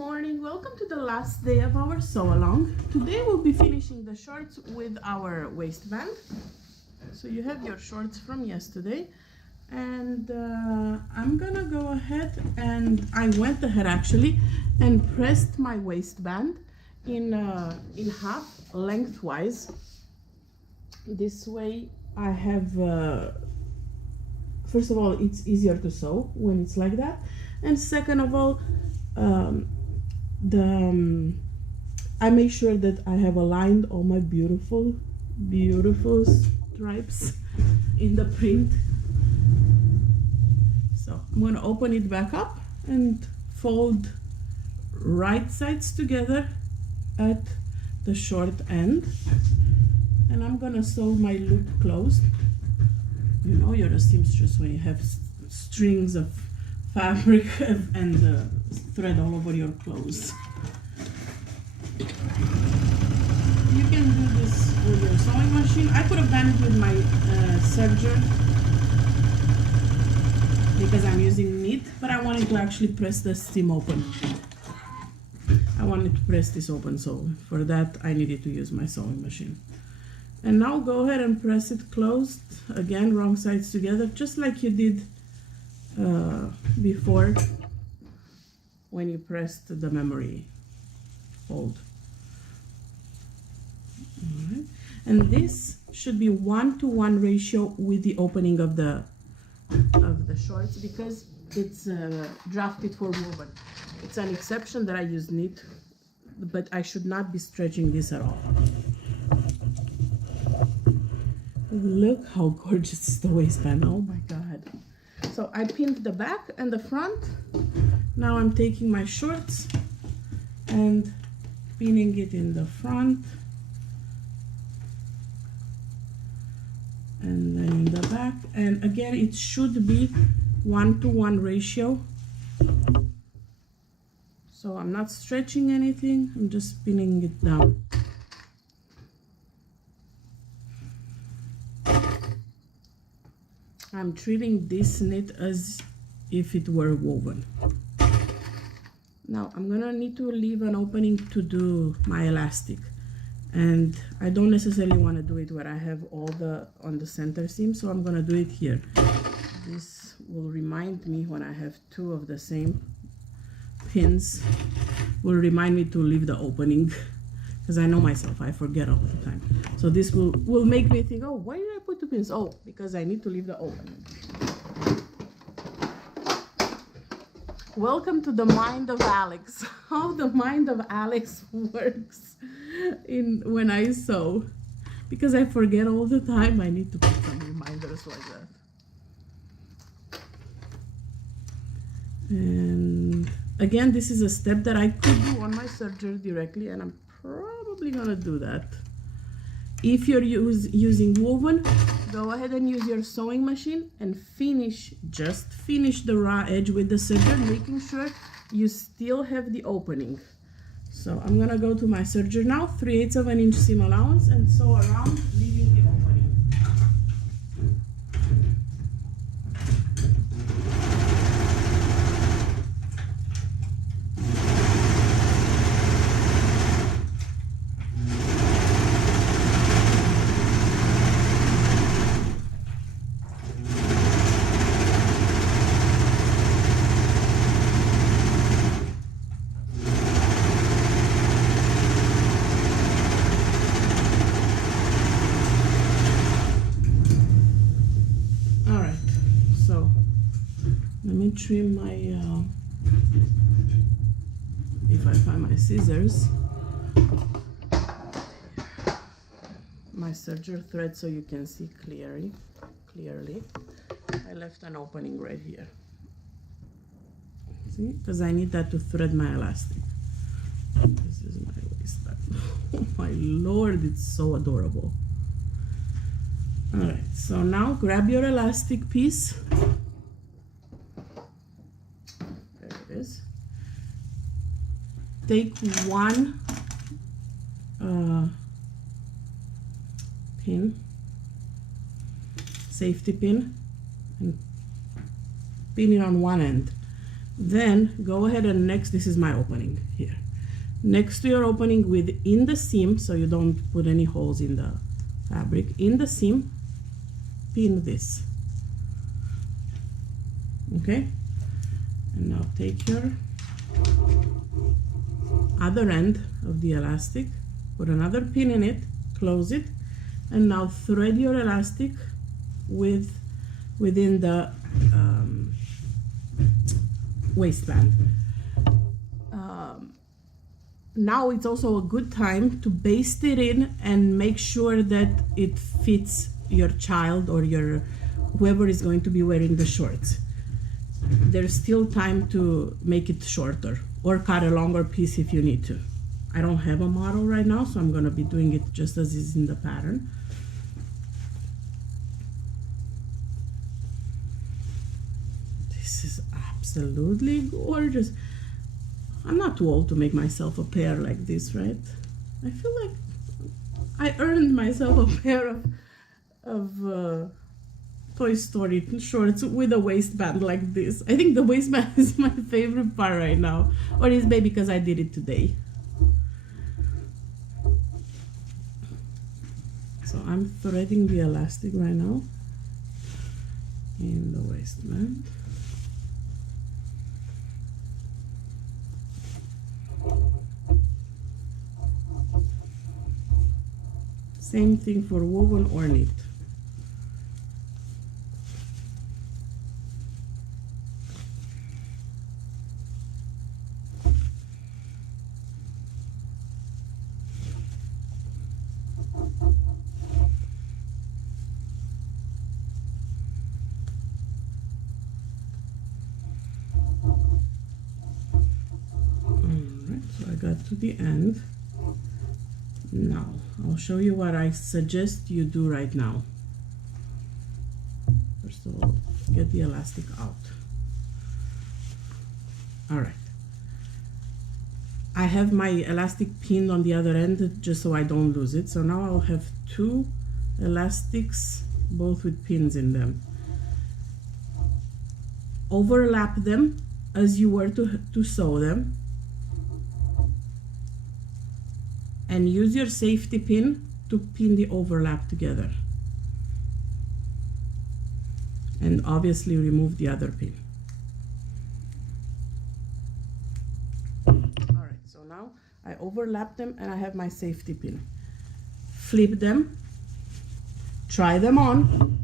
morning, welcome to the last day of our sew along. Today we'll be finishing the shorts with our waistband. So you have your shorts from yesterday, and I'm gonna go ahead, and I went ahead actually and pressed my waistband in half lengthwise. This way I have first of all, it's easier to sew when it's like that, and second of all, I make sure that I have aligned all my beautiful stripes in the print. So I'm going to open it back up and fold right sides together at the short end, and I'm going to sew my loop closed. You know, you're a seamstress when you have strings of fabric and thread all over your clothes. You can do this with your sewing machine. I could have done it with my serger because I'm using knit, but I wanted to actually press the seam open. I wanted to press this open, so for that I needed to use my sewing machine. And now go ahead and press it closed. Again, wrong sides together, just like you did before when you pressed the memory fold. All right. And this should be 1-to-1 ratio with the opening of the shorts, because it's drafted for woven. It's an exception that I use knit, but I should not be stretching this at all. Look how gorgeous is the waistband. Oh my god. So I pinned the back and the front. Now I'm taking my shorts and pinning it in the front and then in the back, and again it should be 1-to-1 ratio. So I'm not stretching anything, I'm just pinning it down. I'm treating this knit as if it were woven. Now I'm gonna need to leave an opening to do my elastic, and I don't necessarily want to do it where I have all on the center seam, so I'm gonna do it here. This will remind me when I have two of the same pins, will remind me to leave the opening, because I know myself, I forget all the time. So this will make me think, oh, why did I put two pins? Oh, because I need to leave the opening. Welcome to the mind of Alex. How the mind of Alex works when I sew. Because I forget all the time, I need to put some reminders like that. And again, this is a step that I could do on my serger directly, and I'm probably gonna do that. If you're using woven, go ahead and use your sewing machine and just finish the raw edge with the serger, making sure you still have the opening. So I'm gonna go to my serger now, 3/8 of an inch seam allowance, and sew around, leaving the opening. Let me trim my, if I find my scissors, my serger thread, so you can see clearly. I left an opening right here. See, because I need that to thread my elastic. This is my waistband. Oh my lord, it's so adorable. All right, so now grab your elastic piece. Take one pin, safety pin, and pin it on one end. Then go ahead and next, this is my opening here. Next to your opening within the seam, so you don't put any holes in the fabric, in the seam, pin this. Okay? And now take your other end of the elastic, put another pin in it, close it, and now thread your elastic within the waistband. Now it's also a good time to baste it in and make sure that it fits your child or your whoever is going to be wearing the shorts. There's still time to make it shorter or cut a longer piece if you need to. I don't have a model right now, so I'm going to be doing it just as is in the pattern. This is absolutely gorgeous. I'm not too old to make myself a pair like this, right? I feel like I earned myself a pair of Toy Story shorts with a waistband like this. I think the waistband is my favorite part right now, or it's maybe because I did it today. So I'm threading the elastic right now in the waistband. Same thing for woven or knit. Alright, so I got to the end. Now, I'll show you what I suggest you do right now. First of all, get the elastic out. All right. I have my elastic pinned on the other end just so I don't lose it. So now I'll have two elastics, both with pins in them. Overlap them as you were to sew them. And use your safety pin to pin the overlap together. And obviously remove the other pin. All right, so now I overlap them and I have my safety pin. Flip them, try them on.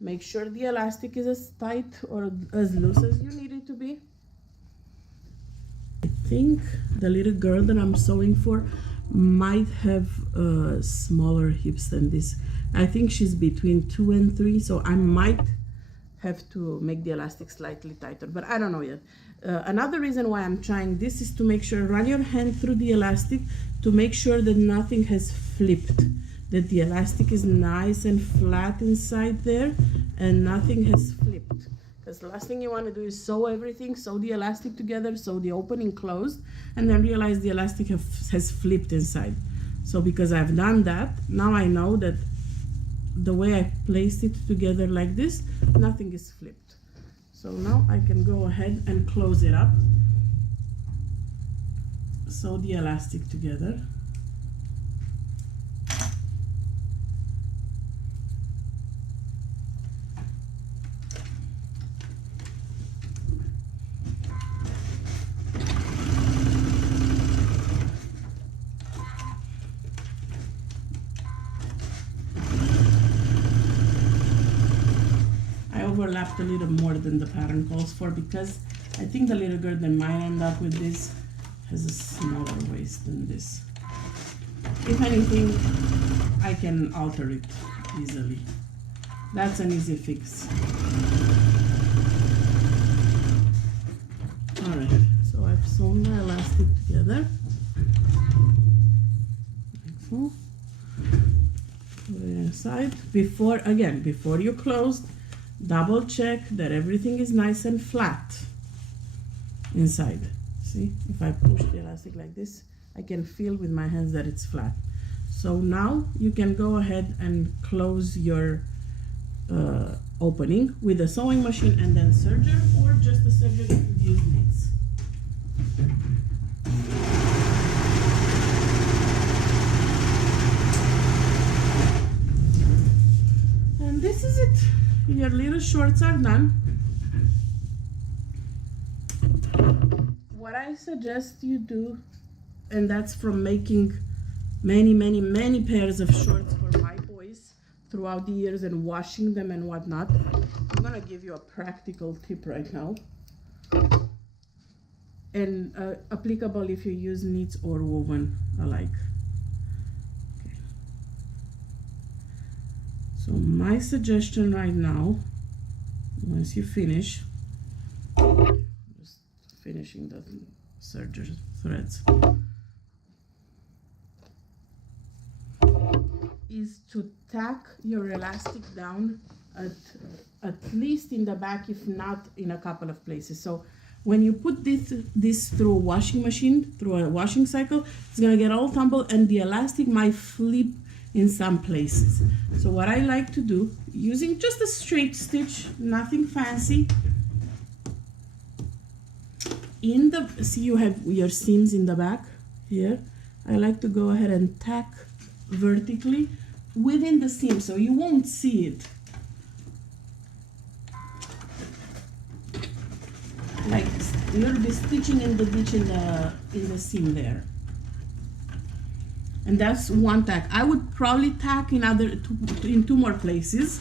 Make sure the elastic is as tight or as loose as you need it to be. I think the little girl that I'm sewing for might have smaller hips than this. I think she's between 2 and 3, so I might have to make the elastic slightly tighter, but I don't know yet. Another reason why I'm trying this is to make sure, run your hand through the elastic to make sure that nothing has flipped, that the elastic is nice and flat inside there and nothing has flipped. Because the last thing you want to do is sew everything, sew the elastic together, sew the opening closed, and then realize the elastic has flipped inside. So because I've done that, now I know that the way I placed it together like this, nothing is flipped. So now I can go ahead and close it up, sew the elastic together. Overlapped a little more than the pattern calls for because I think the little girl that might end up with this has a smaller waist than this. If anything, I can alter it easily. That's an easy fix. Alright, so I've sewn the elastic together. Like so. Put it inside. Before you close, double check that everything is nice and flat inside. See, if I push the elastic like this, I can feel with my hands that it's flat. So now you can go ahead and close your opening with a sewing machine and then serger, or just a serger if you use knits. And this is it. Your little shorts are done. What I suggest you do, and that's from making many pairs of shorts for my boys throughout the years and washing them and whatnot. I'm gonna give you a practical tip right now, and applicable if you use knits or woven alike. Okay. So my suggestion right now, once you finish, just finishing the serger threads, is to tack your elastic down at least in the back, if not in a couple of places. So when you put this through a washing machine, through a washing cycle, it's gonna get all tumbled and the elastic might flip in some places. So what I like to do, using just a straight stitch, nothing fancy, see you have your seams in the back here. I like to go ahead and tack vertically within the seam so you won't see it. Like you'll be stitching in the ditch in the seam there. And that's one tack. I would probably tack in two more places,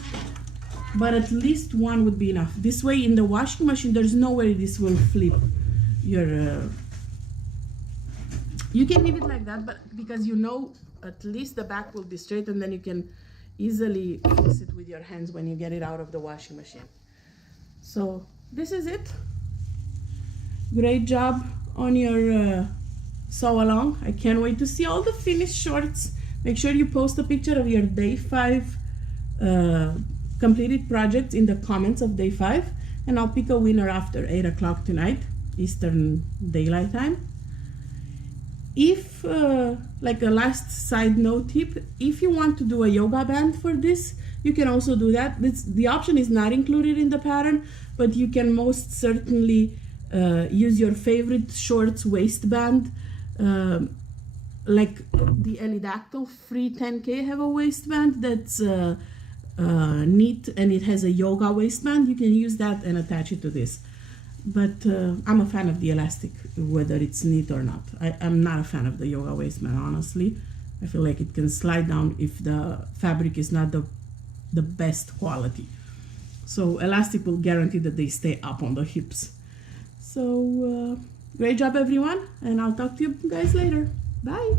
but at least one would be enough. This way in the washing machine, there's no way this will flip your you can leave it like that, but because you know at least the back will be straight, and then you can easily fix it with your hands when you get it out of the washing machine. So this is it. Great job on your sew along. I can't wait to see all the finished shorts. Make sure you post a picture of your day 5 completed projects in the comments of day 5, and I'll pick a winner after 8 o'clock tonight, Eastern Daylight Time. If, like a last side note tip, if you want to do a yoga band for this, you can also do that. The option is not included in the pattern, but you can most certainly use your favorite shorts waistband. Like the Elidactyl Free 10K have a waistband that's neat, and it has a yoga waistband. You can use that and attach it to this. But I'm a fan of the elastic, whether it's neat or not. I'm not a fan of the yoga waistband, honestly. I feel like it can slide down if the fabric is not the best quality. So elastic will guarantee that they stay up on the hips. So great job everyone, and I'll talk to you guys later. Bye.